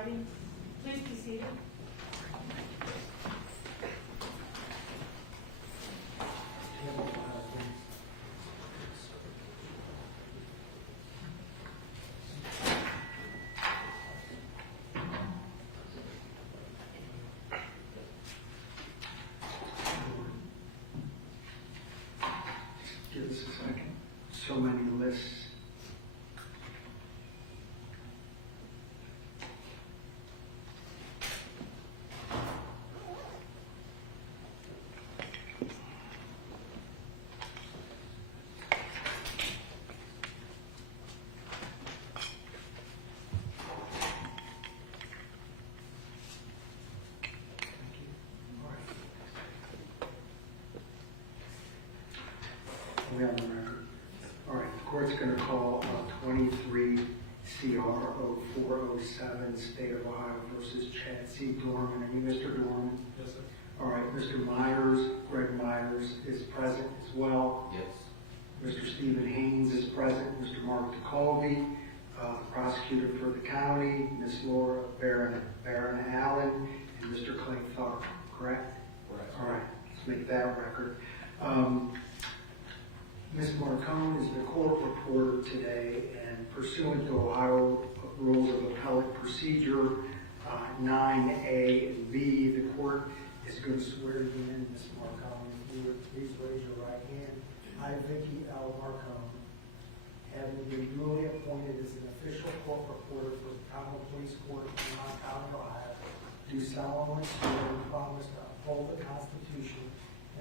presiding. Please be seated. Give us a second. So many lists. We have the record. All right, the court's going to call 23 CR 0407, State of Ohio versus Chad C. Dorman. Are you Mr. Dorman? Yes, sir. All right, Mr. Myers, Greg Myers is present as well. Yes. Mr. Stephen Haynes is present. Mr. Mark DeColby, prosecutor for the county. Ms. Laura Barron Allen, and Mr. Clay Tharp, correct? Correct. All right, let's make that record. Ms. Marcone is the court reporter today, and pursuant to Ohio Rules of Appellate Procedure 9A and B, the court is going to swear you in, Ms. Marcone. If you would please raise your right hand. I, Vicki L. Marcone, having been duly appointed as an official court reporter for the Common Police Court in Clermont County, Ohio, do solemnly swear and promise to uphold the Constitution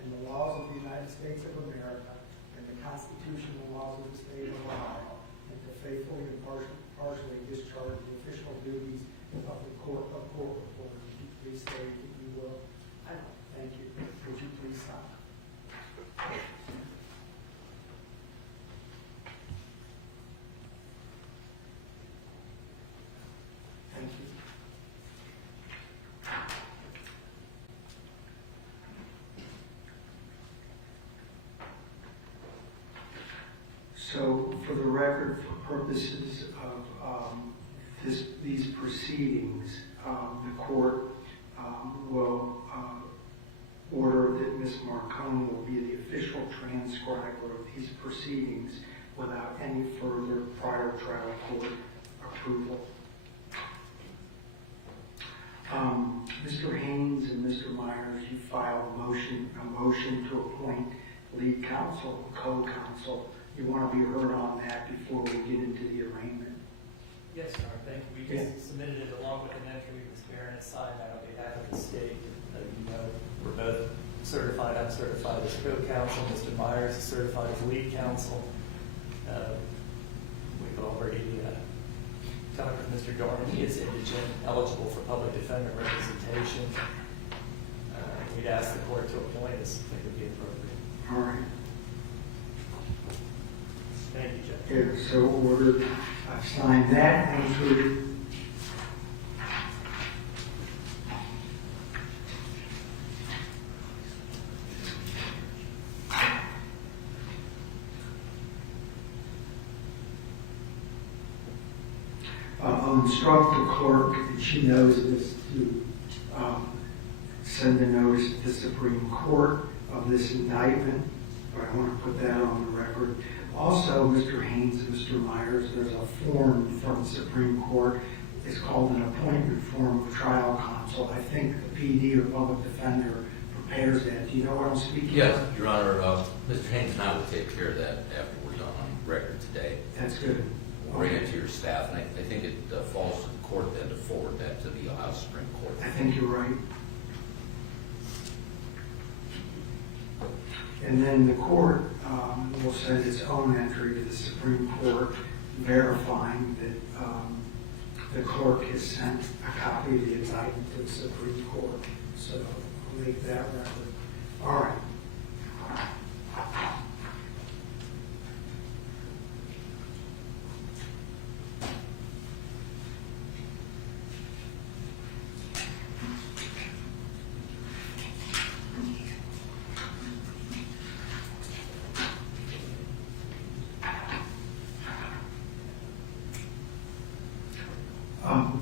and the laws of the United States of America and the Constitution and laws of the State of Ohio, and to faithfully and partially discharge the official duties of the court reporter. Would you please say that you will? I know. Thank you. Would you please sign? Thank you. So, for the record, for purposes of these proceedings, the court will order that Ms. Marcone will be the official transcriber of these proceedings without any further prior trial court approval. Mr. Haynes and Mr. Myers, you filed a motion to appoint lead counsel, co-counsel. You want to be heard on that before we get into the arraignment? Yes, sir. Thank you. We just submitted it along with an entry. Ms. Barron has signed that on behalf of the state. You know, we're both certified. I'm certified as co-counsel. Mr. Myers is certified as lead counsel. We've already talked with Mr. Dorman. He is indigent, eligible for public defender representation. We'd ask the court to appoint us. I think it would be appropriate. All right. Thank you, Judge. Yeah, so ordered. I've signed that entry. I'll instruct the clerk, and she knows this, to send a notice to the Supreme Court of this indictment. But I want to put that on the record. Also, Mr. Haynes and Mr. Myers, there's a form from the Supreme Court. It's called an appointment form of trial counsel. I think the PD or public defender prepares that. Do you know what I'm speaking Yes, of? Your Honor. Mr. Haynes and I will take care of that after we're done on record today. That's good. We'll bring it to your staff, and I think it falls to the court then to forward that to the Ohio Supreme Court. I think you're right. And then the court will send its own entry to the Supreme Court verifying that the clerk has sent a copy of the indictment to the Supreme Court. So I'll make that record. All right.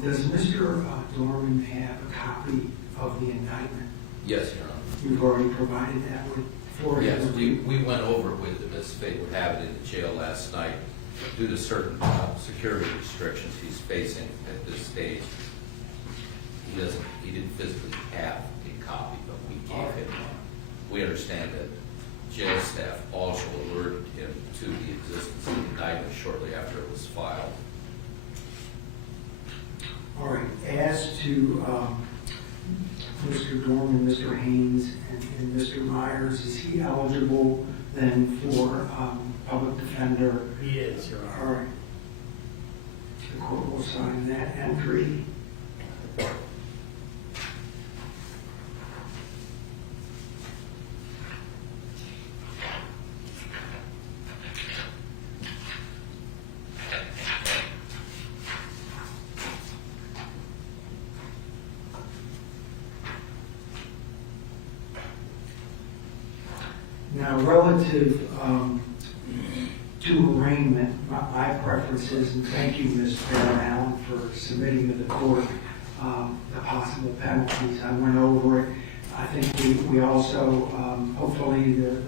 Does Mr. Dorman have a copy of the indictment? Yes, Your Honor. You've already provided that for Yes, him? we went over it with him, as fate would have it, in the jail last night. Due to certain security restrictions he's facing at this stage, he didn't physically have a copy, but we gave him one. We understand that jail staff also alerted him to the existence of the indictment shortly after it was filed. All right, as to Mr. Dorman, Mr. Haynes, and Mr. Myers, is he eligible then for public defender? He is, Your All Honor. right. The court will sign that entry. Now, relative to arraignment, my preference is, and thank you, Ms. Barron Allen, for submitting to the court the possible penalties. I went over it. I think we also, hopefully, the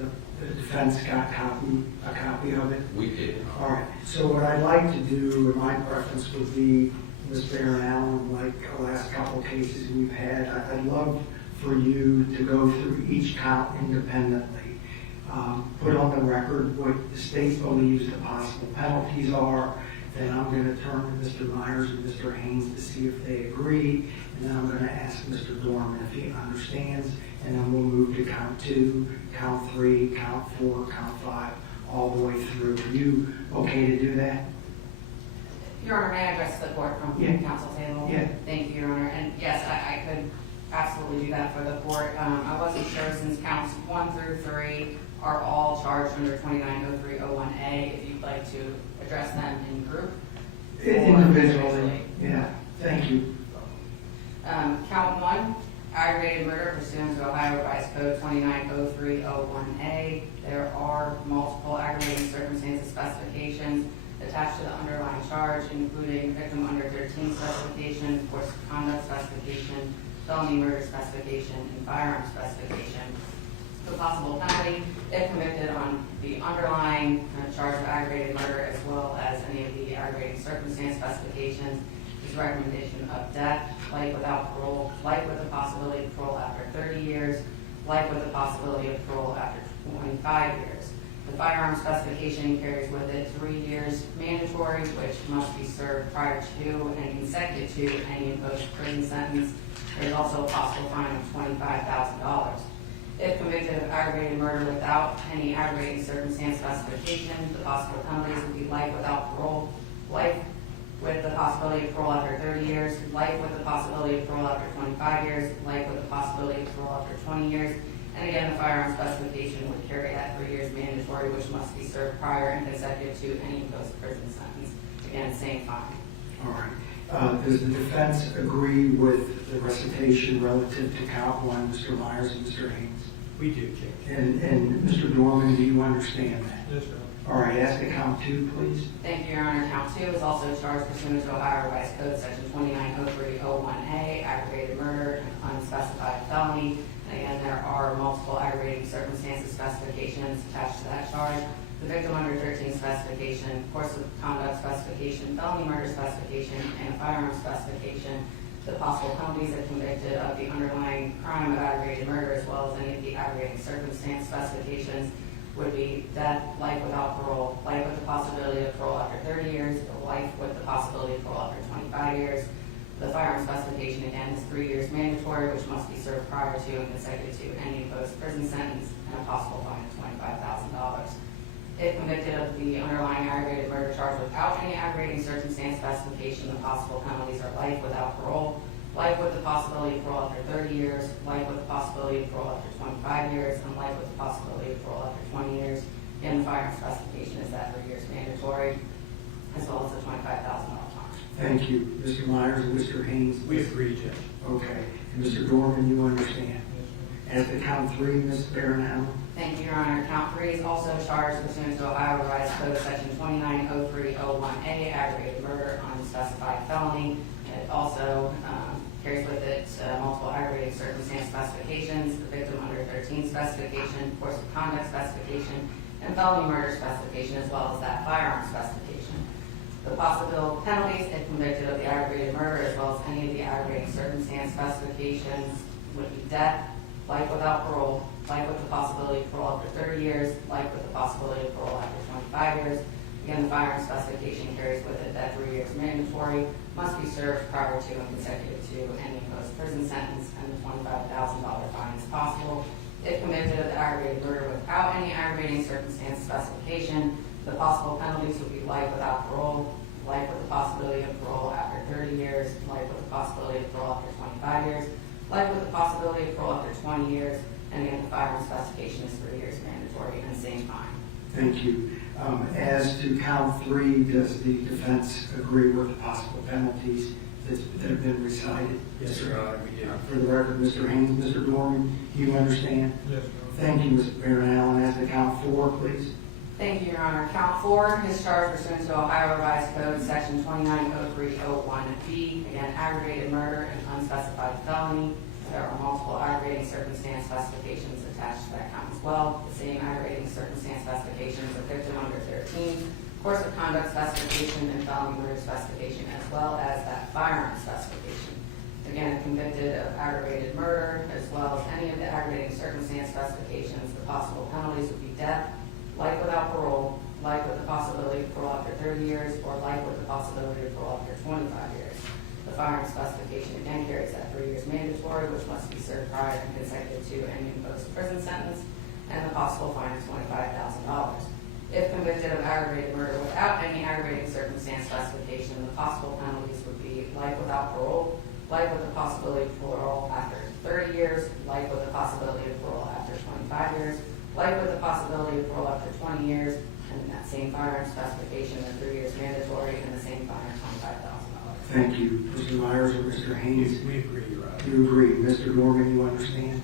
defense got a copy of it. We did. All right. So what I'd like to do, and my preference would be, Ms. Barron Allen, like the last couple cases we've had, I'd love for you to go through each count independently. Put on the record what the state believes the possible penalties are. Then I'm going to turn to Mr. Myers and Mr. Haynes to see if they agree. And then I'm going to ask Mr. Dorman if he understands. And then we'll move to count 2, count 3, count 4, count 5, all the way through. Are you okay to do that? Your Honor, may I address the court from Yeah. the council table? Yeah. Thank you, Your Honor. And yes, I could absolutely do that for the court. I wasn't sure since counts 1 through 3 are all charged under 290301A, if you'd like to address them in group. or Individually. Yeah. Thank you. Count 1, aggravated murder pursuant to Ohio Revised Code 290301A. There are multiple aggravating circumstances specifications attached to the underlying charge, including victim under 13 specification, force of conduct specification, felony murder specification, and firearm specification. The possible penalty, if convicted on the underlying charge of aggravated murder, as well as any of the aggravating circumstance specifications, is recommendation of death, life without parole, life with the possibility of parole after 30 years, life with the possibility of parole after 25 years. The firearm specification carries with it 3 years mandatory, which must be served prior to and consecutive to any imposed prison sentence. There is also a possible fine of $25,000. If convicted of aggravated murder without any aggravating circumstance specification, the possible penalties would be life without parole, life with the possibility of parole after 30 years, life with the possibility of parole after 25 years, life with the possibility of parole after 20 years. And again, the firearm specification would carry that 3 years mandatory, which must be served prior and consecutive to any imposed prison sentence. Again, same fine. All right. Does the defense agree with the recitation relative to count 1, Mr. Myers and Mr. Haynes? We do, Judge. And Mr. Dorman, do you understand that? Yes, Your All Honor. right, ask the count 2, please. Thank you, Your Honor. Count 2 is also charged pursuant to Ohio Revised Code Section 290301A, aggravated murder, and unspecified felony. And again, there are multiple aggravating circumstances specifications attached to that charge. The victim under 13 specification, course of conduct specification, felony murder specification, and a firearm specification. The possible penalties if convicted of the underlying crime of aggravated murder, as well as any of the aggravating circumstance specifications, would be death, life without parole, life with the possibility of parole after 30 years, or life with the possibility of parole after 25 years. The firearm specification, again, is 3 years mandatory, which must be served prior to and consecutive to any imposed prison sentence, and a possible fine of $25,000. If convicted of the underlying aggravated murder charge without any aggravating circumstance specification, the possible penalties are life without parole, life with the possibility of parole after 30 years, life with the possibility of parole after 25 years, and life with the possibility of parole after 20 years. Again, the firearm specification is that 3 years mandatory, as well as the $25,000 fine. Thank you. Mr. Myers and Mr. Haynes? We agree, Judge. Okay. And Mr. Dorman, you understand? At the count 3, Ms. Barron. Thank you, Your Honor. Count 3 is also charged pursuant to Ohio Revised Code Section 290301A, aggravated murder, unspecified felony. It also carries with it multiple aggravating circumstance specifications, the victim under 13 specification, course of conduct specification, and felony murder specification, as well as that firearm specification. The possible penalties, if convicted of the aggravated murder, as well as any of the aggravating circumstance specifications, would be death, life without parole, life with the possibility of parole after 30 years, life with the possibility of parole after 25 years. Again, the firearm specification carries with it that 3 years mandatory, must be served prior to and consecutive to any imposed prison sentence, and the $25,000 fine is possible. If convicted of the aggravated murder without any aggravating circumstance specification, the possible penalties would be life without parole, life with the possibility of parole after 30 years, life with the possibility of parole after 25 years, life with the possibility of parole after 20 years, and again, the firearm specification is 3 years mandatory and same fine. Thank you. As to count 3, does the defense agree with the possible penalties that have been recited? Yes, Your Honor, we do. For the record, Mr. Haynes, Mr. Dorman, you understand? Yes, Thank you, Mr. Baron Allen. As to count 4, please. Thank you, Your Honor. Count 4 is charged pursuant to Ohio Revised Code, Section 290301B, again, aggravated murder and unspecified felony. There are multiple aggravating circumstance specifications attached to that count as well. The same aggravating circumstance specifications of victim under 13, course of conduct specification, and felony murder specification, as well as that firearm specification. Again, convicted of aggravated murder, as well as any of the aggravating circumstance specifications, the possible penalties would be death, life without parole, life with the possibility of parole after 30 years, or life with the possibility of parole after 25 years. The firearm specification again carries that 3 years mandatory, which must be served prior and consecutive to any imposed prison sentence, and the possible fine is $25,000. If convicted of aggravated murder without any aggravating circumstance specification, the possible penalties would be life without parole, life with the possibility of parole after 30 years, life with the possibility of parole after 25 years, life with the possibility of parole after 20 years, and that same firearm specification of 3 years mandatory, and the same fine of $25,000. Thank you. Mr. Myers or Mr. Haynes? We agree, Your Honor. You agree. Mr. Dorman, you understand?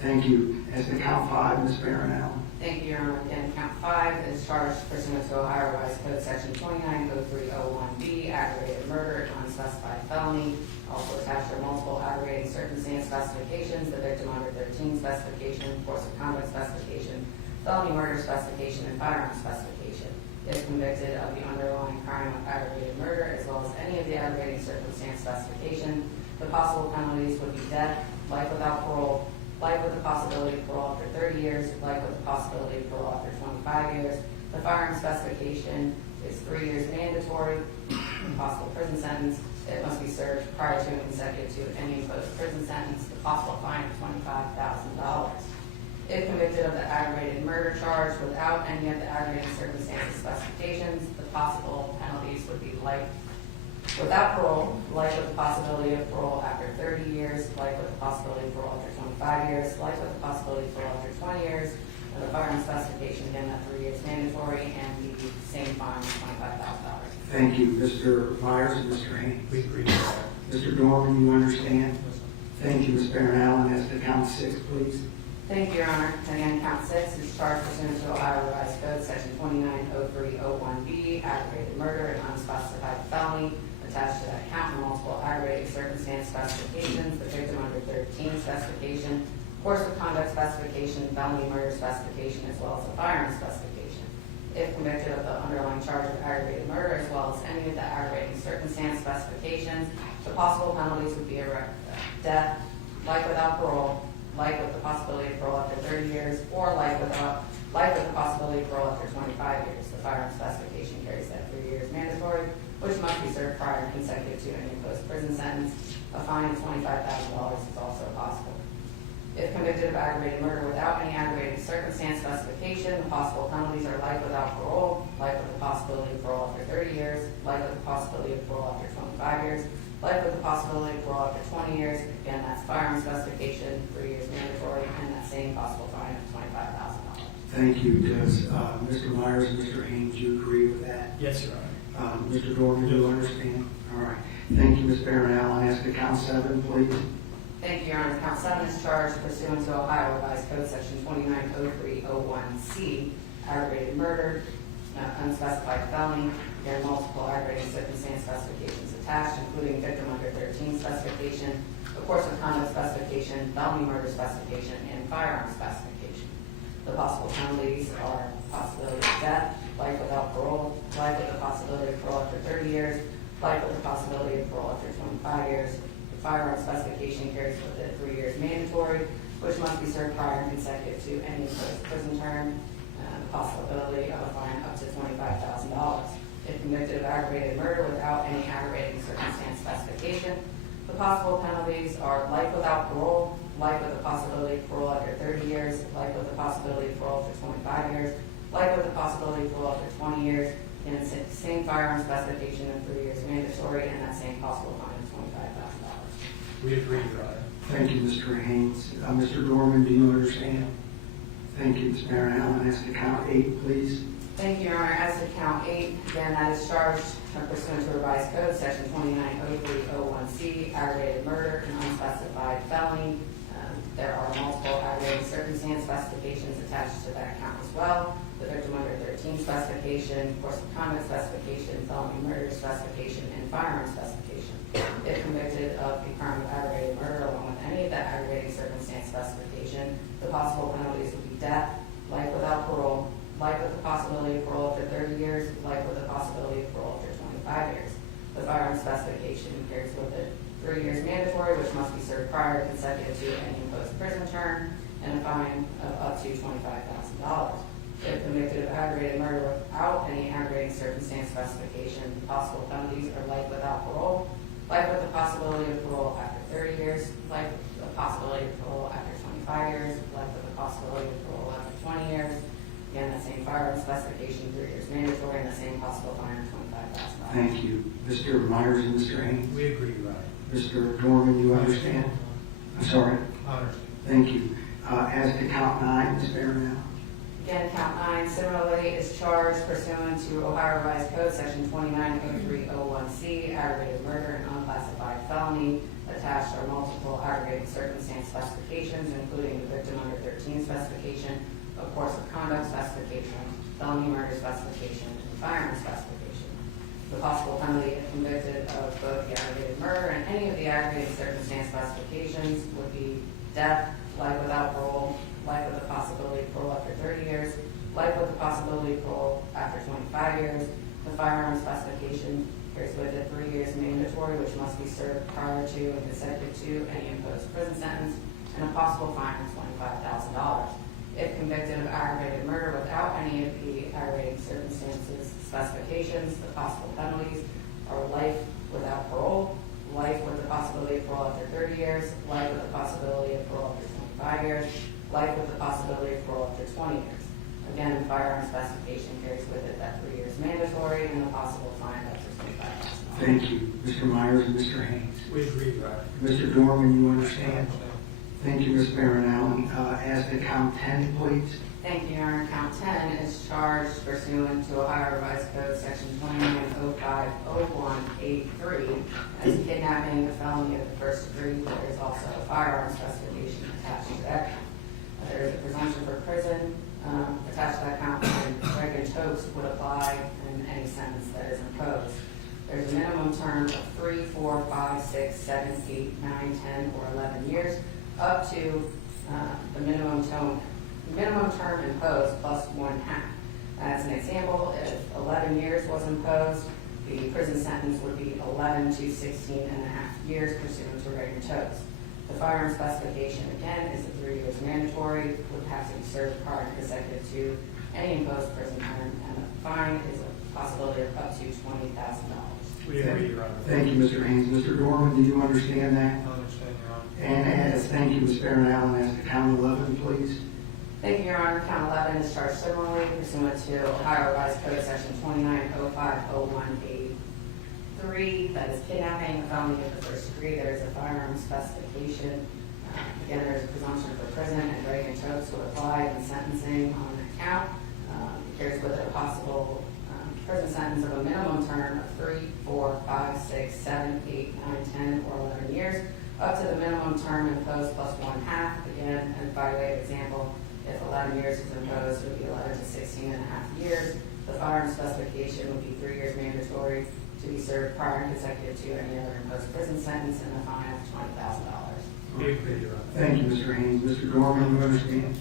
Thank you. As to count 5, Ms. Baron Allen. Thank you, Your Honor. Again, count 5 is charged pursuant to Ohio Revised Code Section 290301B, aggravated murder and unspecified felony. Also attached are multiple aggravating circumstance specifications, the victim under 13 specification, course of conduct specification, felony murder specification, and firearm specification. If convicted of the underlying crime of aggravated murder, as well as any of the aggravating circumstance specification, the possible penalties would be death, life without parole, life with the possibility of parole after 30 years, life with the possibility of parole after 25 years. The firearm specification is 3 years mandatory, possible prison sentence. It must be served prior to and consecutive to any imposed prison sentence. The possible fine is $25,000. If convicted of the aggravated murder charge without any of the aggravating circumstances specifications, the possible penalties would be life without parole, life with the possibility of parole after 30 years, life with the possibility of parole after 25 years, life with the possibility of parole after 20 years, and the firearm specification, again, that 3 years mandatory, and the same fine is $25,000. Thank you. Mr. Myers and Mr. Haynes. We agree, Your Honor. Mr. Dorman, you understand? Thank you, Ms. Baron Allen. As to count 6, please. Thank you, Your Honor. Again, count 6 is charged pursuant to Ohio Revised Code, Section 290301B, aggravated murder and unspecified felony. Attached to that count are multiple aggravating circumstance specifications, the victim under 13 specification, course of conduct specification, felony murder specification, as well as the firearm specification. If convicted of the underlying charge of aggravated murder, as well as any of the aggravating circumstance specifications, the possible penalties would be death, life without parole, life with the possibility of parole after 30 years, or life with the possibility of parole after 25 years. The firearm specification carries that 3 years mandatory, which must be served prior and consecutive to any imposed prison sentence. A fine of $25,000 is also possible. If convicted of aggravated murder without any aggravating circumstance specification, the possible penalties are life without parole, life with the possibility of parole after 30 years, life with the possibility of parole after 25 years, life with the possibility of parole after 20 years. Again, that's firearm specification, 3 years mandatory, and that same possible fine of $25,000. Thank you. Does Mr. Myers and Mr. Haynes, you agree with that? Yes, Your Honor. Mr. Dorman, you understand? All right. Thank you, Ms. Baron Allen. As to count 7, please. Thank you, Your Honor. Count 7 is charged pursuant to Ohio Revised Code Section 290301C, aggravated murder unspecified felony, again, multiple aggravating circumstance specifications attached, including victim under 13 specification, of course of conduct specification, felony murder specification, and firearm specification. The possible penalties are possibility of death, life without parole, life with the possibility of parole after 30 years, life with the possibility of parole after 25 years. The firearm specification carries with it 3 years mandatory, which must be served prior and consecutive to any imposed prison term. The possibility of a fine up to $25,000. If convicted of aggravated murder without any aggravating circumstance specification, the possible penalties are life without parole, life with the possibility of parole after 30 years, life with the possibility of parole after 25 years, life with the possibility of parole after 20 years, and the same firearm specification of 3 years mandatory, and that same possible fine of $25,000. We agree, Your Honor. Thank you, Mr. Haynes. Mr. Dorman, do you understand? Thank you, Ms. Barron Allen. Ask to count 8, please. Thank you, Your Honor. As to count 8, again, that is charged pursuant to revised code, section 290301C, aggravated murder and unspecified felony. There are multiple aggravating circumstance specifications attached to that count as well. The victim under 13 specification, course of conduct specification, felony murder specification, and firearm specification. If convicted of a crime of aggravated murder along with any of that aggravating circumstance specification, the possible penalties would be death, life without parole, life with the possibility of parole after 30 years, life with the possibility of parole after 25 years. The firearm specification carries with it 3 years mandatory, which must be served prior to consecutive to any imposed prison term, and a fine of up to $25,000. If convicted of aggravated murder without any aggravating circumstance specification, the possible penalties are life without parole, life with the possibility of parole after 30 years, life with the possibility of parole after 25 years, life with the possibility of parole after 20 years. Again, that same firearm specification, 3 years mandatory, and the same possible fine of $25,000. Thank you. Mr. Myers and Mr. Haynes. We agree, Your Honor. Mr. Dorman, you understand? I'm sorry. Honor. Thank you. As to count 9, Ms. Barron Allen. Again, count 9 similarly is charged pursuant to Ohio Revised Code, section 290301C, aggravated murder and unclassified felony. Attached are multiple aggravating circumstance specifications, including the victim under 13 specification, of course of conduct specification, felony murder specification, and firearm specification. The possible penalty if convicted of both the aggravated murder and any of the aggravating circumstance specifications would be death, life without parole, life with the possibility of parole after 30 years, life with the possibility of parole after 25 years. The firearm specification carries with it 3 years mandatory, which must be served prior to and consecutive to any imposed prison sentence, and a possible fine of $25,000. If convicted of aggravated murder without any of the aggravating circumstances specifications, the possible penalties are life without parole, life with the possibility of parole after 30 years, life with the possibility of parole after 25 years, life with the possibility of parole after 20 years. Again, the firearm specification carries with it that 3 years mandatory and a possible fine up to $25,000. Thank you. Mr. Myers and Mr. Haynes. We agree, Your Honor. Mr. Dorman, you understand? Thank you, Ms. Barron Allen. As to count 10, please. Thank you, Your Honor. Count 10 is charged pursuant to Ohio Revised Code, section 29050183, as kidnapping, a felony of the first degree. There is also a firearm specification attached to that. There is a presumption for prison attached to that count, and Reagan Tokes would apply in any sentence that is imposed. There's a minimum term of 3, 4, 5, 6, 7, 8, 9, 10, or 11 years, up to the minimum term imposed plus 1/2. As an example, if 11 years was imposed, the prison sentence would be 11 to 16.5 years pursuant to Reagan Tokes. The firearm specification, again, is that 3 years mandatory, would have to be served prior and consecutive to any imposed prison term, and the fine is a possibility of up to $20,000. We agree, Your Honor. Thank you, Mr. Haynes. Mr. Dorman, do you understand that? I understand, Your Honor. And thank you, Ms. Barron Allen. As to count 11, please. Thank you, Your Honor. Count 11 is charged similarly pursuant to Ohio Revised Code, section 29050183. That is kidnapping, a felony of the first degree. There is a firearm specification. Again, there is a presumption for prison, and Reagan Tokes would apply in sentencing on that count. It carries with it a possible prison sentence of a minimum term of 3, 4, 5, 6, 7, 8, 9, 10, or 11 years, up to the minimum term imposed plus 1/2. Again, and by way of example, if 11 years is imposed, it would be 11 to 16.5 years. The firearm specification would be 3 years mandatory to be served prior and consecutive to any other imposed prison sentence, and a fine of $20,000. We agree, Your Honor. Thank you, Mr. Haynes. Mr. Dorman, you understand?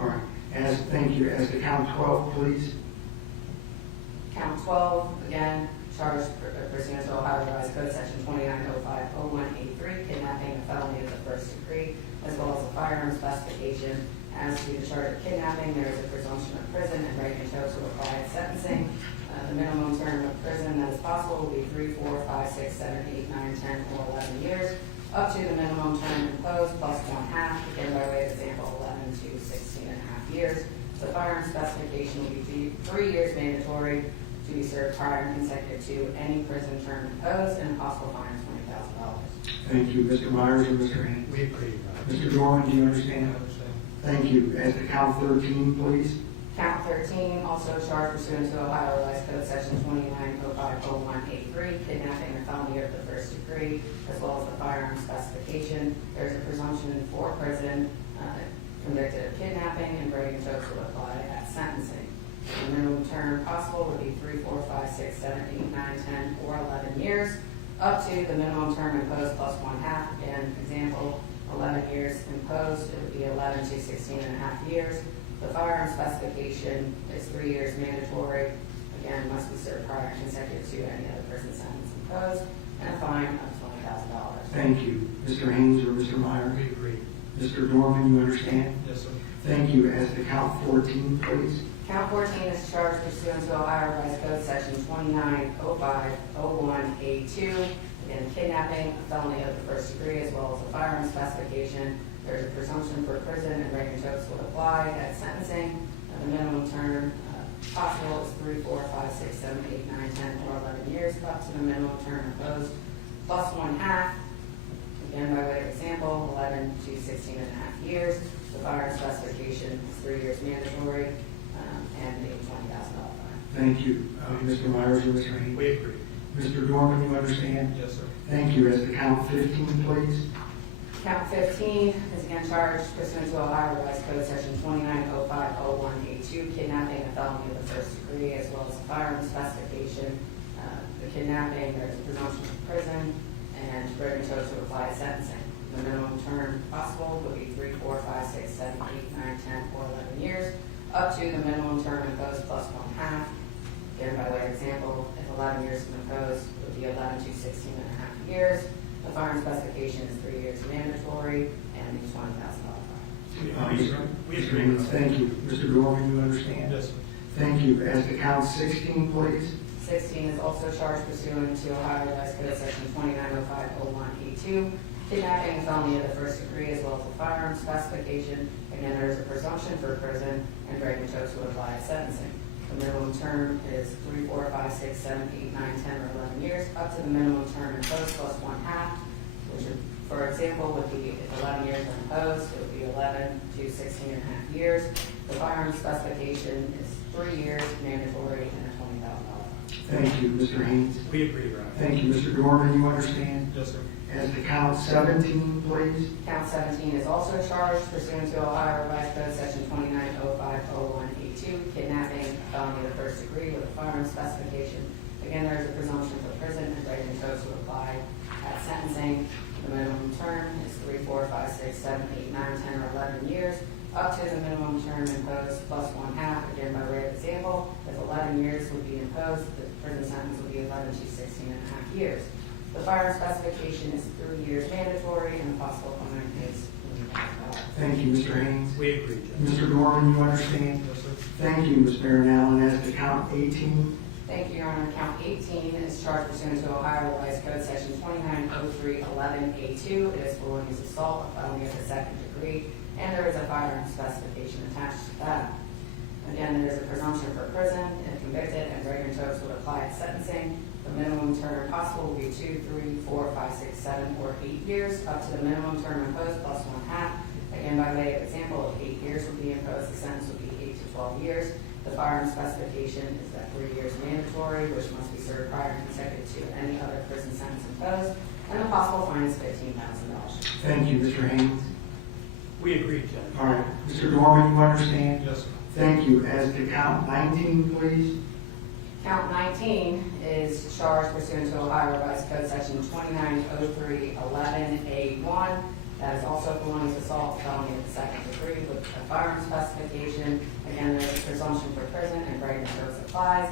All right. Thank you. As to count 12, please. Count 12, again, charged pursuant to Ohio Revised Code Section 29050183, kidnapping, a felony of the first degree, as well as a firearm specification. As to the charge of kidnapping, there is a presumption of prison, and break and choke will apply at sentencing. The minimum term of prison that is possible will be 3, 4, 5, 6, 7, 8, 9, 10, or 11 years, up to the minimum term imposed plus 1/2, again by way of example, 11 to 16.5 years. The firearm specification will be 3 years mandatory to be served prior and consecutive to any prison term imposed, and a possible fine of $20,000. Thank you, Mr. Myers and Mr. Haynes. We agree, Your Honor. Mr. Dorman, do you I understand? understand. Thank you. As to count 13, please. Count 13, also charged pursuant to Ohio Revised Code Section 29050183, kidnapping or felony of the first degree, as well as the firearm specification. There is a presumption for prison convicted of kidnapping, and break and choke will apply at sentencing. The minimum term possible would be 3, 4, 5, 6, 7, 8, 9, 10, or 11 years, up to the minimum term imposed plus 1/2. Again, example, 11 years imposed, it would be 11 to 16.5 years. The firearm specification is 3 years mandatory. Again, must be served prior and consecutive to any other prison sentence imposed, and a fine of $20,000. Thank you. Mr. Haynes or Mr. Myers? We agree. Mr. Dorman, you understand? Yes, sir. Thank you. As to count 14, please. Count 14 is charged pursuant to Ohio Revised Code Section 290501A2. Again, kidnapping, a felony of the first degree, as well as a firearm specification. There's a presumption for prison, and break and chokes will apply at sentencing. The minimum term possible is 3, 4, 5, 6, 7, 8, 9, 10, or 11 years, up to the minimum term imposed plus 1/2. Again, by way of example, 11 to 16.5 years. The firearm specification is 3 years mandatory, and a $20,000 fine. Thank you. Mr. Myers or Mr. Haynes? We agree. Mr. Dorman, you understand? Yes, sir. Thank you. As to count 15, please. Count 15 is again charged pursuant to Ohio Revised Code Section 290501A2, kidnapping, a felony of the first degree, as well as a firearm specification. The kidnapping, there's a presumption of prison, and break and choke will apply at sentencing. The minimum term possible would be 3, 4, 5, 6, 7, 8, 9, 10, or 11 years, up to the minimum term imposed plus 1/2. Again, by way of example, if 11 years is imposed, it would be 11 to 16.5 years. The firearm specification is 3 years mandatory, and a $20,000 fine. We Mr. agree. Haynes, thank you. Mr. Dorman, you understand? Yes, sir. Thank you. As to count 16, please. 16 is also charged pursuant to Ohio Revised Code Section 290501A2, kidnapping, a felony of the first degree, as well as a firearm specification. Again, there is a presumption for prison, and break and chokes will apply at sentencing. The minimum term is 3, 4, 5, 6, 7, 8, 9, 10, or 11 years, up to the minimum term imposed plus 1/2, which, for example, would be if 11 years are imposed, it would be 11 to 16.5 years. The firearm specification is 3 years mandatory, and a $20,000 fine. Thank you. Mr. Haynes? We agree, Your Honor. Thank you. Mr. Dorman, you understand? Yes, sir. As to count 17, please. Count 17 is also charged pursuant to Ohio Revised Code Section 290501A2, kidnapping, a felony of the first degree with a firearm specification. Again, there is a presumption for prison, and break and chokes will apply at sentencing. The minimum term is 3, 4, 5, 6, 7, 8, 9, 10, or 11 years, up to the minimum term imposed plus 1/2. Again, by way of example, if 11 years would be imposed, the prison sentence would be 11 to 16.5 years. The firearm specification is 3 years mandatory, and the possible fine is $20,000. Thank you, Mr. Haynes. We agree, Judge. Mr. Dorman, you understand? Yes, sir. Thank you, Ms. Marin Allen. As to count 18, Thank you, Your Honor. Count 18 is charged pursuant to Ohio Revised Code Section 290311A2. It is felonious assault, a felony of the second degree, and there is a firearm specification attached to that. Again, there is a presumption for prison, if convicted, and break and chokes would apply at sentencing. The minimum term possible will be 2, 3, 4, 5, 6, 7, or 8 years, up to the minimum term imposed plus 1/2. Again, by way of example, if 8 years would be imposed, the sentence would be 8 to 12 years. The firearm specification is that 3 years mandatory, which must be served prior and consecutive to any other prison sentence imposed, and the possible fine is $15,000. thank you, Mr. Haynes. We agree, Judge. All right. Mr. Dorman, you understand? Yes, sir. Thank you. As to count 19, please. Count 19 is charged pursuant to Ohio Revised Code Section 290311A1. That is also felonious assault, felony of the second degree with a firearm specification. Again, there is a presumption for prison and Brady Code applies.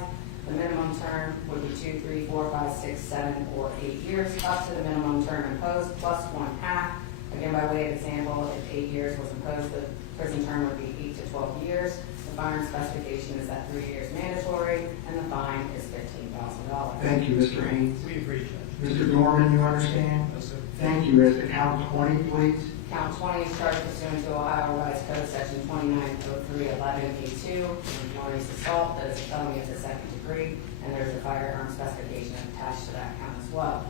The minimum term would be 2, 3, 4, 5, 6, 7, or 8 years, up to the minimum term imposed plus 1/2. Again, by way of example, if 8 years was imposed, the prison term would be 8 to 12 years. The firearm specification is that 3 years mandatory, and the fine is $15,000. Thank you, Mr. Haynes. We agree, Judge. Mr. Dorman, you understand? Yes, sir. Thank you. As to count 20, please. Count 20 is charged pursuant to Ohio Revised Code Section 290311A2, felonious assault, that is a felony of the second degree, and there is a firearm specification attached to that count as well.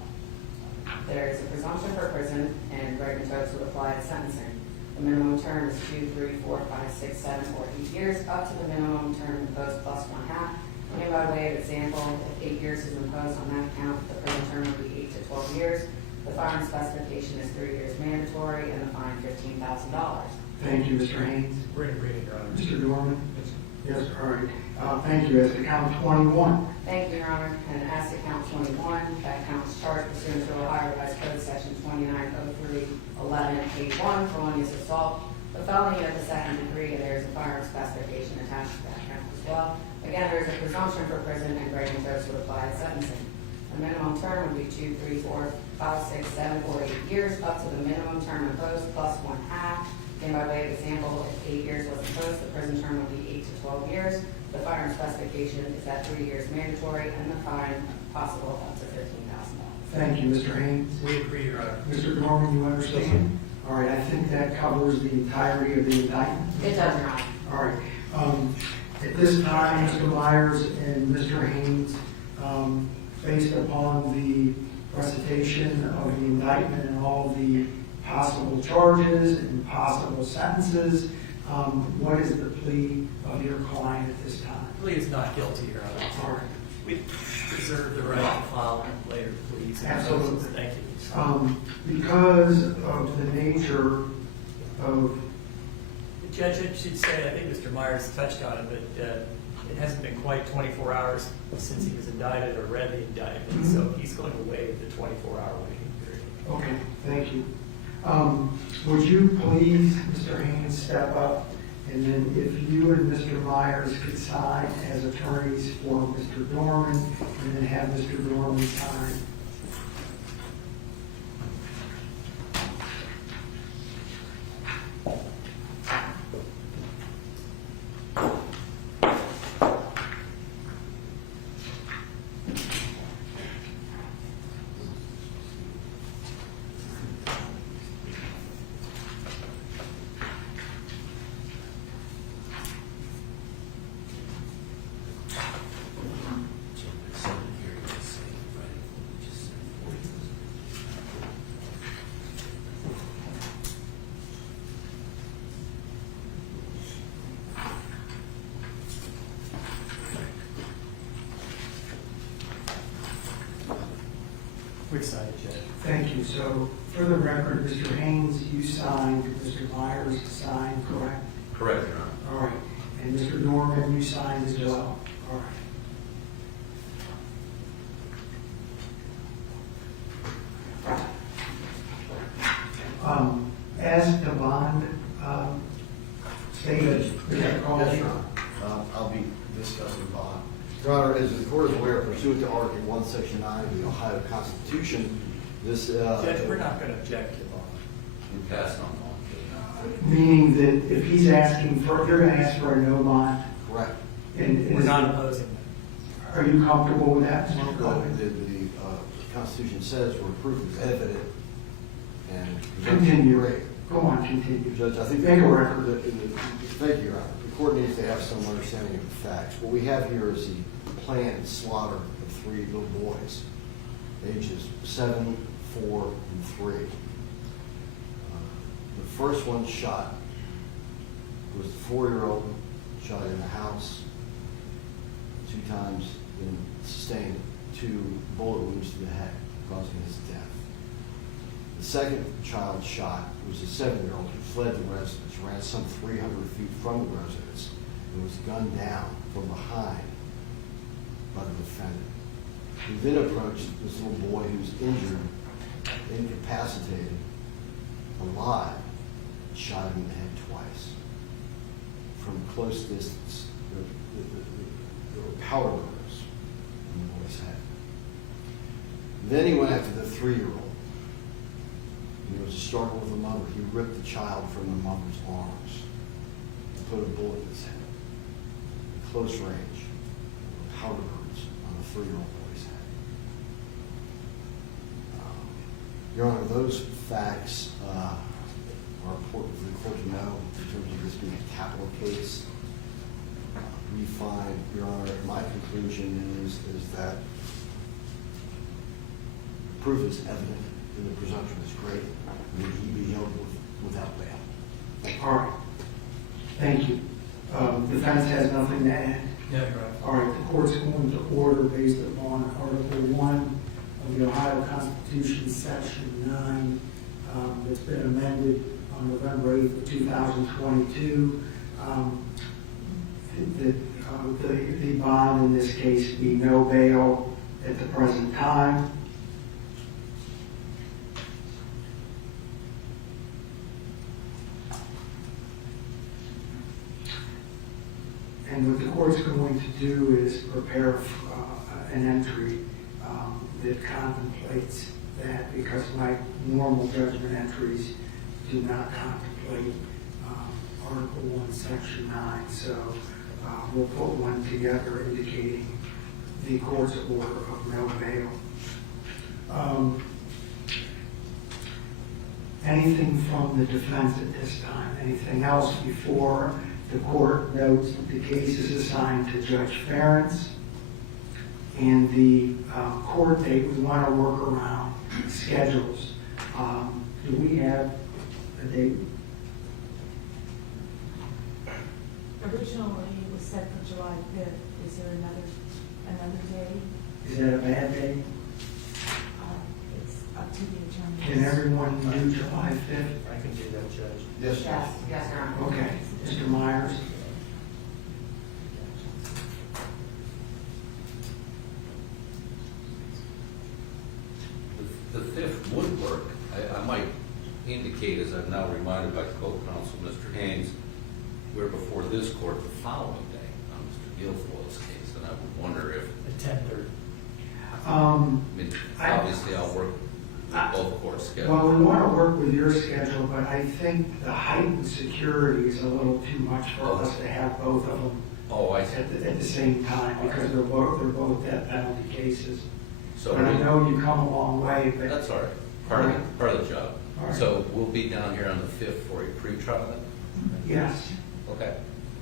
There is a presumption for prison, and Brady Codes would apply at sentencing. The minimum term is 2, 3, 4, 5, 6, 7, or 8 years, up to the minimum term imposed plus 1/2. Again, by way of example, if 8 years is imposed on that count, the prison term would be 8 to 12 years. The firearm specification is 3 years mandatory, and the fine $15,000. Thank you, Mr. Haynes. We're in agreement, Your Honor. Mr. Dorman? Yes, sir. Yes, all right. Thank you. As to count 21. Thank you, Your Honor. And as to count 21, that count is charged pursuant to Ohio Revised Code Section 290311A1, felonious assault, the felony of the second degree, and there is a firearm specification attached to that count as well. Again, there is a presumption for prison, and Brady Codes would apply at sentencing. The minimum term would be 2, 3, 4, 5, 6, 7, or 8 years, up to the minimum term imposed plus 1/2. Again, by way of example, if 8 years was imposed, the prison term would be 8 to 12 years. The firearm specification is at 3 years mandatory, and the fine possible up to $15,000. Thank you, Mr. Haynes. We agree, Your Honor. Mr. Dorman, you understand? All right, I think that covers the entirety of the indictment. It does, Your Honor. All right. At this time, Mr. Myers and Mr. Haynes, based upon the recitation of the indictment and all the possible charges and possible sentences, what is the plea of your client at this time? Plea is not guilty, Your Honor. All right. We reserve the right to file later pleas. Absolutely. Thank you. Because of the nature of, Judge, I should say, I think Mr. Myers touched on it, but it hasn't been quite 24 hours since he was indicted or read the indictment, so he's going to waive the 24-hour waiting period. okay, thank you. Would you please, Mr. Haynes, step up, and then if you and Mr. Myers could sign as attorneys for Mr. Dorman, and then have Mr. Dorman sign. We're excited, Judge. Thank you. So, for the record, Mr. Haynes, you signed, Mr. Myers signed, correct? Correct, Your Honor. All right. And Mr. Dorman, you signed as well? All right. As to bond, stated, we have called. Yes, Your Honor. I'll be discussing bond. Your Honor, as the court is aware, pursuant to Article 1, Section 9 of the Ohio Constitution, this... Judge, we're not going to object to bond. You passed on Meaning that if he's asking for, they're going to ask for a no bond. Correct. And We're not opposing that. Are you comfortable with that, Mr. The Cohen? Constitution says where proof is evident and... Continue. Great. Go on, continue. Judge, I think... Make a record. Thank you, Your Honor. The court needs to have some understanding of the facts. What we have here is the planned slaughter of 3 little boys, ages 7, 4, and 3. The first one shot was the 4-year-old, shot in the house 2 times and sustained 2 bullet wounds to the head, causing his death. The second child shot was a 7-year-old who fled the residence, ran some 300 feet from the residence, and was gunned down from behind by the defendant. He then approached this little boy who's injured, incapacitated, alive, and shot him in the head twice from close distance. There were powder burns on the boy's head. Then he went after the 3-year-old. There was a struggle with the mother. He ripped the child from the mother's arms and put a bullet in his head. Close range, powder burns on the 3-year-old boy's head. Your Honor, those facts are important for the court to know in terms of this being a capital case. We find, Your Honor, my conclusion is that proof is evident and the presumption is great, and that he be held without bail. All right. Thank you. Defense has nothing to add. No, Your Honor. All right, the court's going to order based upon Article 1 of the Ohio Constitution, Section 9, that's been amended on November 8th of 2022. The bond in this case be no bail at the present time. And what the court's going to do is prepare an entry that contemplates that, because my normal judgment entries do not contemplate Article 1, Section 9. So we'll put one together indicating the court's order of no bail. Anything from the defense at this time? Anything else before the court notes that the case is assigned to Judge Ferentz, and the court date, we want to work around schedules. Do we have a date? Originally, it was set for July 5th. Is there another day? Is that a bad day? It's up to the attorney. Can everyone do July 5th? I can do that, Judge. Yes, sir. Yes, Your Honor. Okay. Mr. Myers? The 5th would work. I might indicate, as I'm now reminded by co-counsel Mr. Haynes, we're before this court the following day on Mr. Guilfoyle's case, and I would wonder if, At 10:30. I mean, obviously I'll work with both court schedules. Well, we want to work with your schedule, but I think the heightened security is a little too much for us to have both of them Oh, I see. at the same time, because they're both death penalty cases. So And I know you come a long way, but that's all right. Part of the job. All right. So we'll be down here on the 5th for a pre-trial then? yes. Okay.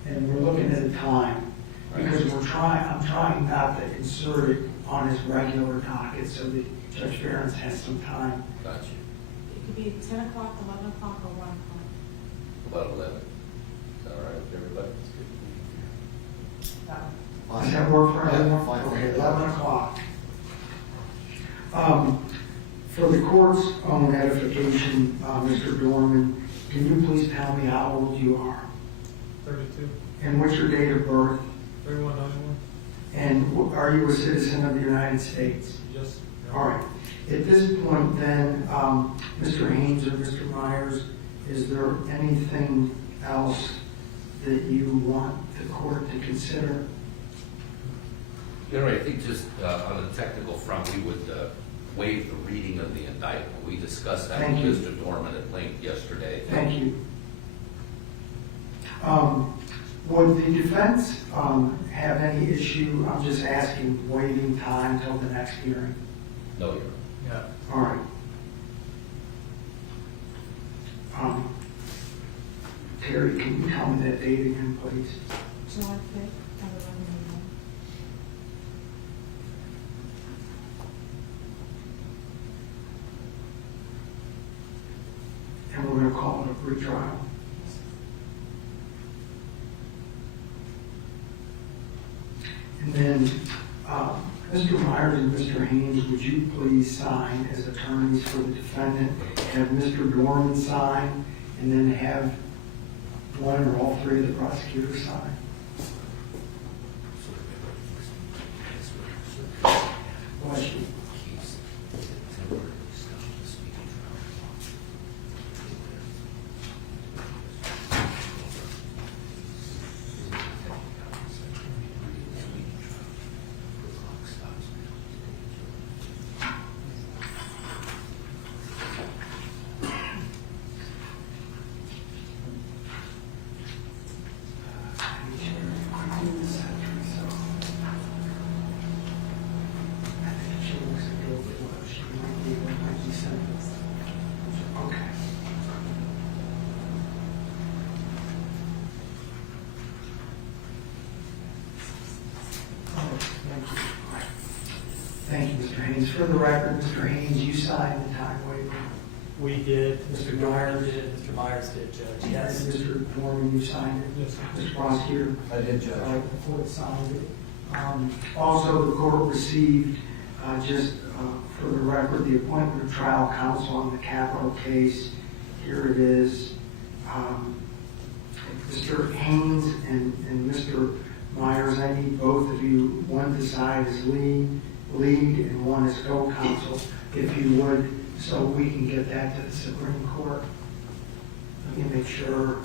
And we're looking at a time, because I'm trying not to insert it on his regular docket so that Judge Ferentz has some time. Got you. It could be 10 o'clock, 11 o'clock, or 1 o'clock. About 11. Is that all right with everybody? Does that work for everyone? Fine. Okay, 11 o'clock. For the court's own edification, Mr. Dorman, can you please tell me how old you are? 32. And what's your date of birth? 3191. And are you a citizen of the United States? Yes. All right. At this point then, Mr. Haynes or Mr. Myers, is there anything else that you want the court to consider? You know, I think just on the technical front, we would waive the reading of the indictment. We discussed that Thank with you. Mr. Dorman at length yesterday. Thank you. Would the defense have any issue, I'm just asking, waiting time till the next hearing? No, Your Yeah. All right. Terry, can you tell me that date again, please? July 5th at 11 a.m. And we're going to call it a pretrial. And then, Mr. Myers and Mr. Haynes, would you please sign as attorneys for the defendant? Have Mr. Dorman sign, and then have one or all three of the prosecutors sign? Thank you, Mr. Haynes. For the record, Mr. Haynes, you signed the time waiver. We did, Mr. Mr. Myers? Myers did, Mr. Myers did, Judge, yes. And Mr. Dorman, you signed it. Yes, sir. Mr. Prosecutor? I did, Judge. All right, the court signed it. Also, the court received, for the record, the appointment of trial counsel on the capital case. Here it is. Mr. Haynes and Mr. Myers, I need both of you, one to side as lead and one as co-counsel, if you would, so we can get that to the Supreme Court. Let me make sure.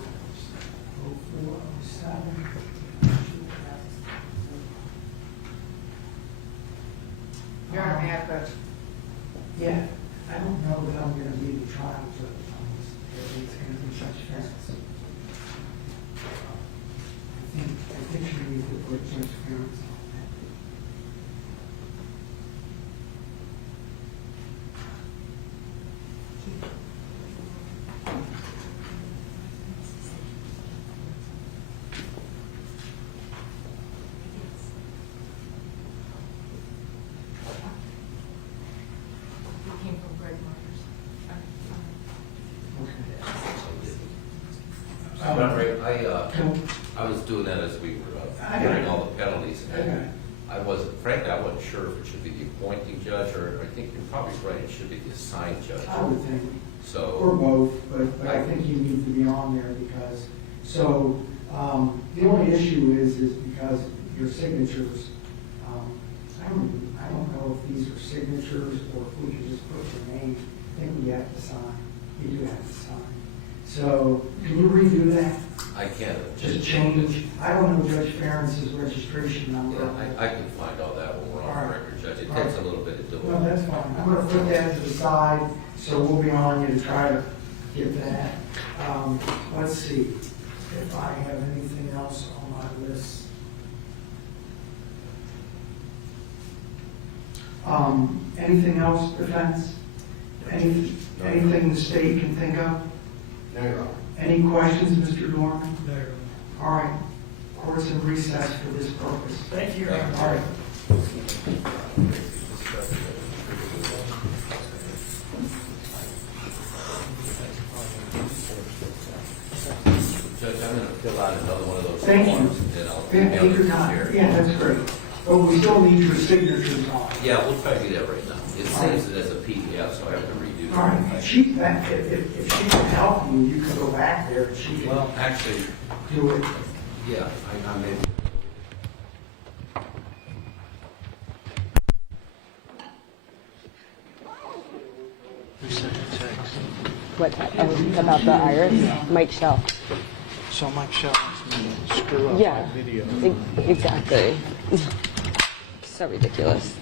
0407. Your Honor, may I approach? Yeah, I don't know that I'm going to be the trial judge on this. It's going to be Judge Ferentz. I think you need to put Judge Ferentz on that. It came from Greg Myers. I was doing that as we were hearing all the penalties. And frankly, I wasn't sure if it should be the appointing judge, or I think you're probably right, it should be the assigned judge. I would think, or So, both, but I think you need to be on there because, the only issue is because your signatures, I don't know if these are signatures or if we could just put your name. I think we have to sign. You do have to sign. So, can you redo that? I can't. Just change, I don't know Judge Ferentz's registration number. Yeah, I can find all that when we're on the record, Judge. It All takes a right. little bit of No, doing. that's fine. I'm gonna put that to the side, so we'll be on you to try to get that. Let's see if I have anything else on my list. Anything else, defense? Anything the state can think of? No, Your Honor. Any questions, Mr. Dorman? There. All right, court's in recess for this purpose. Thank you, Your Thank Honor. All right. Judge, I'm going to fill out another one of those Thank you. forms, and then I'll Yeah, email take it your to time. Jerry. Yeah, that's great. But we still need your signatures on it. Yeah, we'll try to do that right now. It saves it as a PDF, so I have to redo it. All right, if she can help you, you can go back there and she can Well, actually, do it. yeah, I may. What, about the iris? Mike Shell. So Mike Shell wants me to screw up Yeah, my video. exactly. So ridiculous.